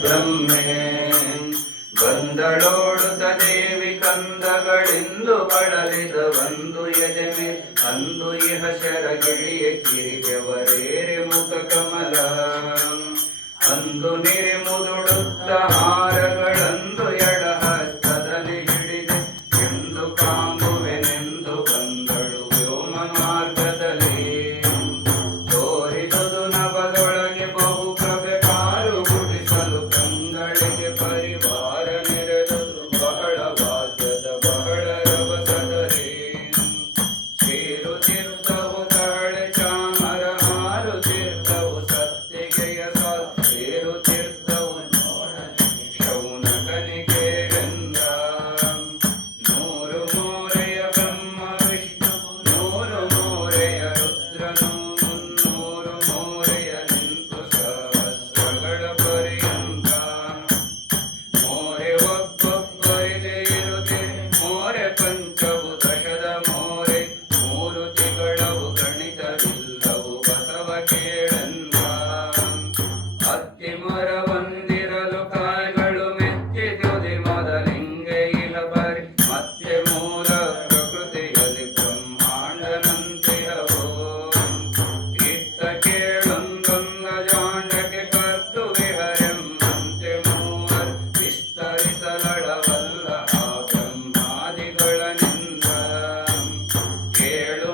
ಬ್ರಹ್ಮೇ ಬಂದಳೋಡುತ ದೇವಿ ಕಂದಗಳಿಂದು ಬಳಲಿದ ಬಂದು ಎದೆಮೆ, ಅಂದು ಇಹ ಶರಗಿಳಿಯ ಕಿರಿಯವರೇರೆ ಮುಖ ಕಮಲ. ಅಂದು ನಿರಿಮುದುಡುತ್ತ Care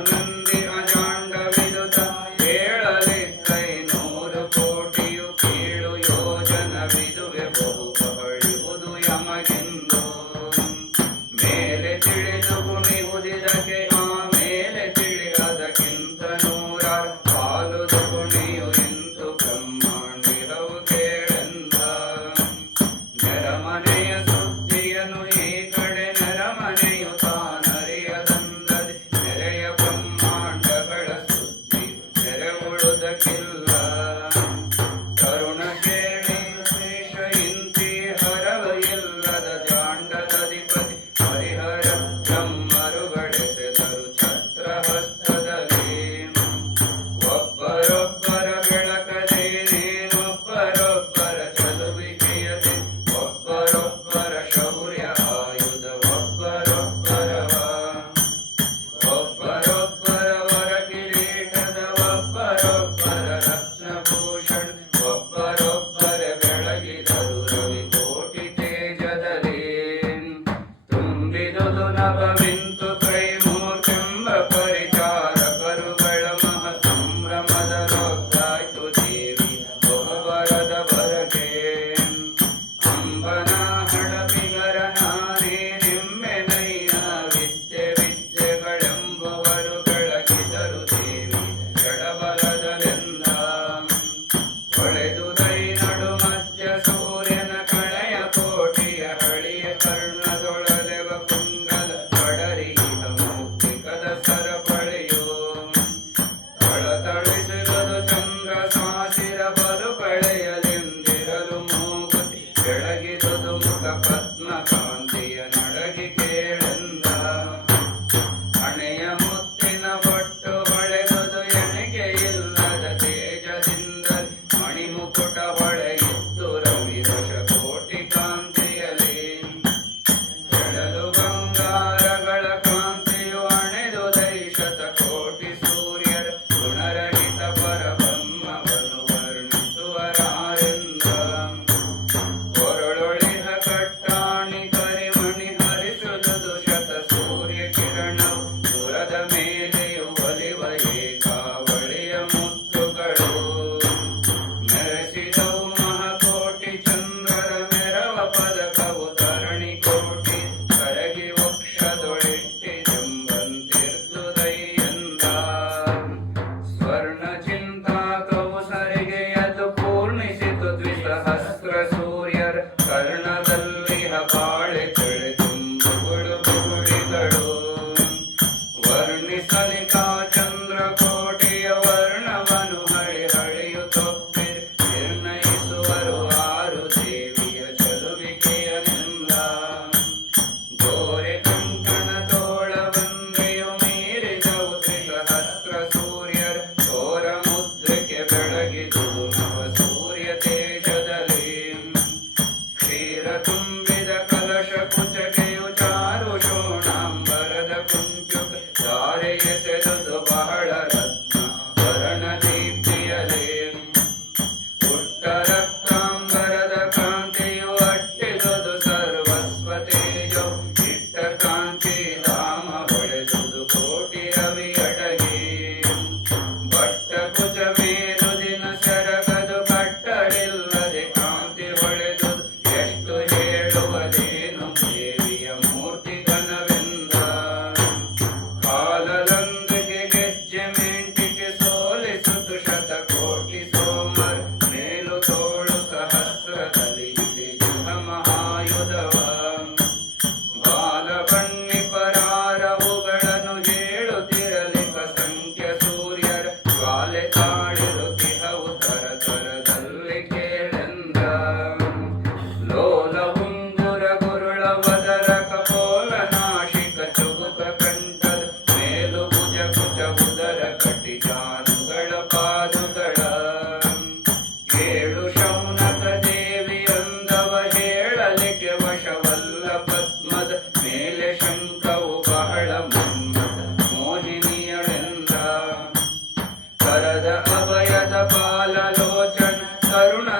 కరుణ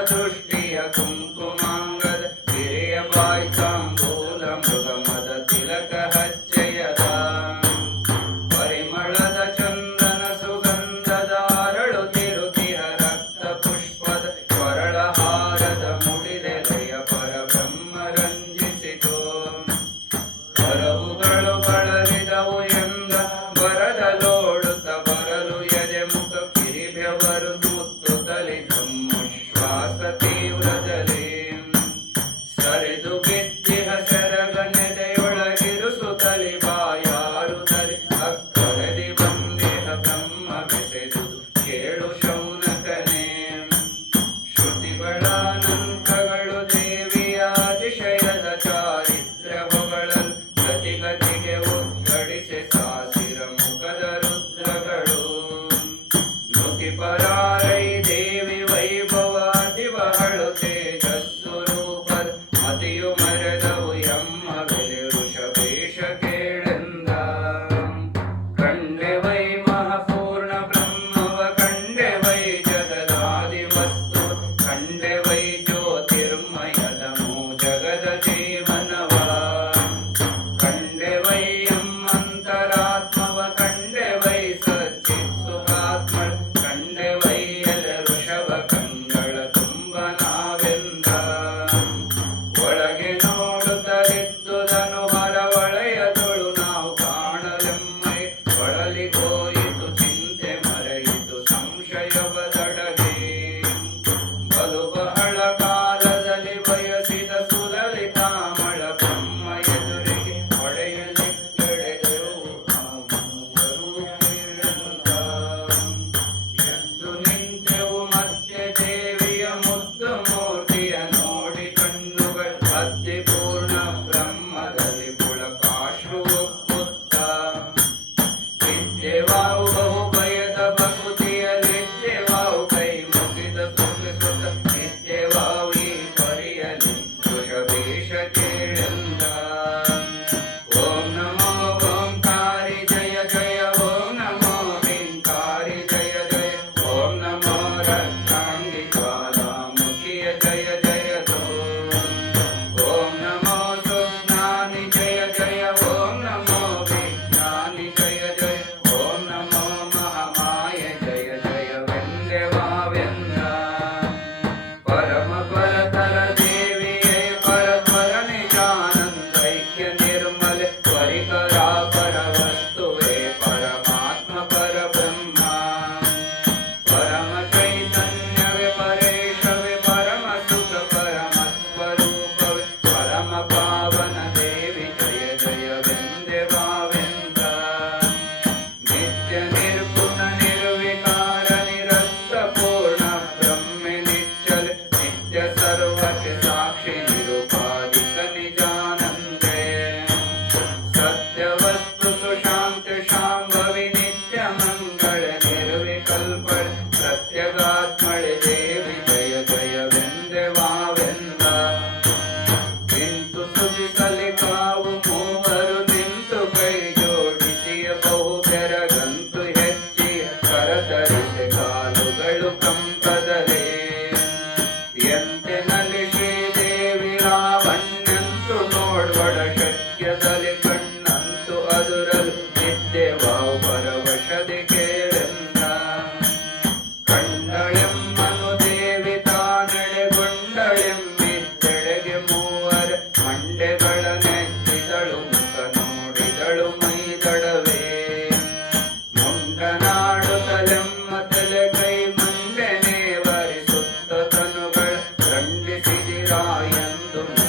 வேண்டும்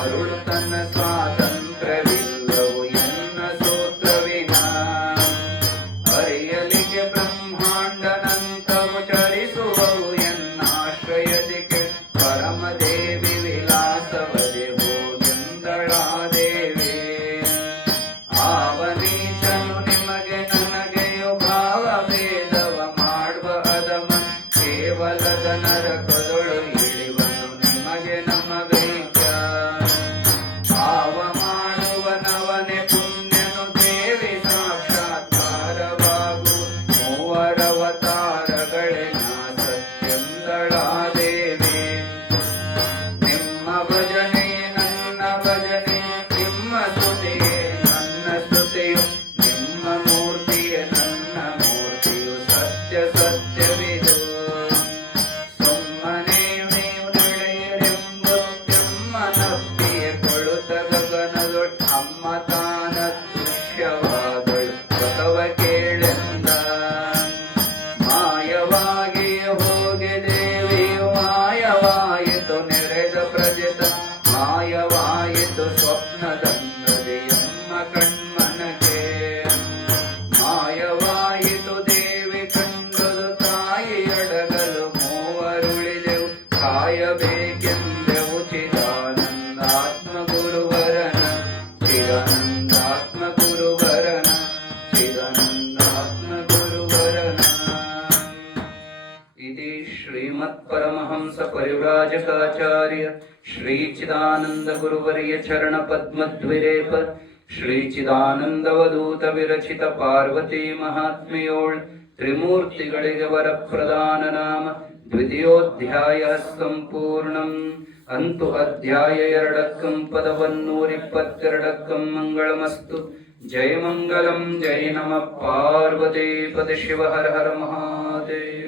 I and the Lord. I can't. परिव्राजकाचार्य ವಿರಚಿತ Parvati ಮಹಾತ್ಮೆಯೋಳ್ महात्म्योळ् त्रिमूर्तिಗಳಿಗೆ ವರಪ್ರದಾನ ನಾಮ, ದ್ವಿತೀಯೋಧ್ಯಾಯ ಸಂಪೂರ್ಣಂ. ಅಂತು ಅಧ್ಯಾಯ ಎರಡಕ್ಕಂ ಪದವನ್ನೂರಿಪ್ಪತ್ತೆರಡಕ್ಕಂ ಮಂಗಳಮಸ್ತು. ಜಯ ಮಂಗಲಂ ಜಯ ನಮ. ಪಾರ್ವತೀಪತಿ ಶಿವ ಹರ ಹರ ಮಹಾದೇವ.